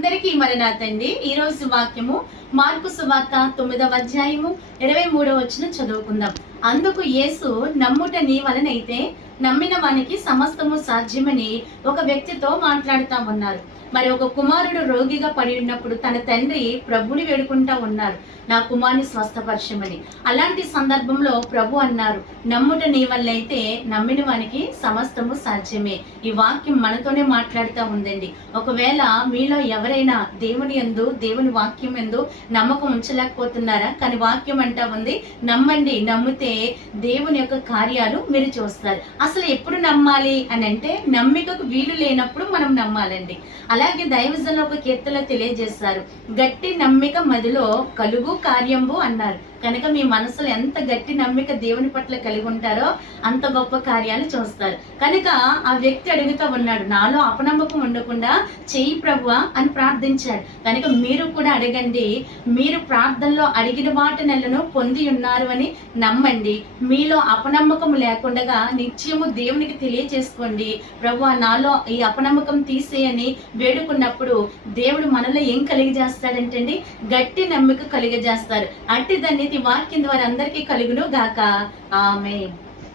అందరికీ మరణాతండి ఈ రోజు వాక్యము మార్పు సువార్త తొమ్మిదవ అధ్యాయము ఇరవై మూడవ వచ్చిన చదువుకుందాం. అందుకు యేసు నమ్ముట నీ వలనైతే నమ్మిన వానికి సమస్తము సాధ్యమని ఒక వ్యక్తితో మాట్లాడుతా ఉన్నారు మరి ఒక కుమారుడు రోగిగా పడి ఉన్నప్పుడు తన తండ్రి ప్రభుని వేడుకుంటా ఉన్నారు. నా కుమారుని స్వస్థపరచమని. అలాంటి సందర్భంలో ప్రభు అన్నారు నమ్ముట నీ వల్లైతే నమ్మిన వానికి సమస్తము సాధ్యమే. ఈ వాక్యం మనతోనే మాట్లాడుతూ ఉందండి. ఒకవేళ మీలో ఎవరైనా దేవుని ఎందు దేవుని వాక్యం ఎందు నమ్మకం ఉంచలేకపోతున్నారా? కానీ వాక్యం అంటా ఉంది నమ్మండి నమ్మితే దేవుని యొక్క కార్యాలు మీరు చూస్తారు. అసలు ఎప్పుడు నమ్మాలి అని అంటే నమ్మికకు వీలు లేనప్పుడు మనం నమ్మాలండి. అలాగే దైవజన ఒక కీర్తనలో తెలియజేశారు గట్టి నమ్మిక మదిలో కలుగు కార్యంబు అన్నారు. కనుక మీ మనసులో ఎంత గట్టి నమ్మిక దేవుని పట్ల కలిగి ఉంటారో అంత గొప్ప కార్యాలు చూస్తారు. కనుక ఆ వ్యక్తి అడుగుతూ ఉన్నాడు నాలో అపనమ్మకం ఉండకుండా చెయ్యి ప్రభువ అని ప్రార్థించాడు. కనుక మీరు కూడా అడగండి మీరు ప్రార్థనలో అడిగిన వాటి నెలను పొంది ఉన్నారు అని నమ్మండి. మీలో అపనమ్మకం లేకుండా విషయము దేవునికి తెలియజేసుకోండి. ప్రభు నాలో ఈ అపనమ్మకం తీసేయని వేడుకున్నప్పుడు దేవుడు మనలో ఏం కలిగజేస్తాడంటండి? గట్టి నమ్మిక కలిగజేస్తారు. అట్టి దాన్ని వాక్యం ద్వారా అందరికీ కలుగును గాక. ఆమె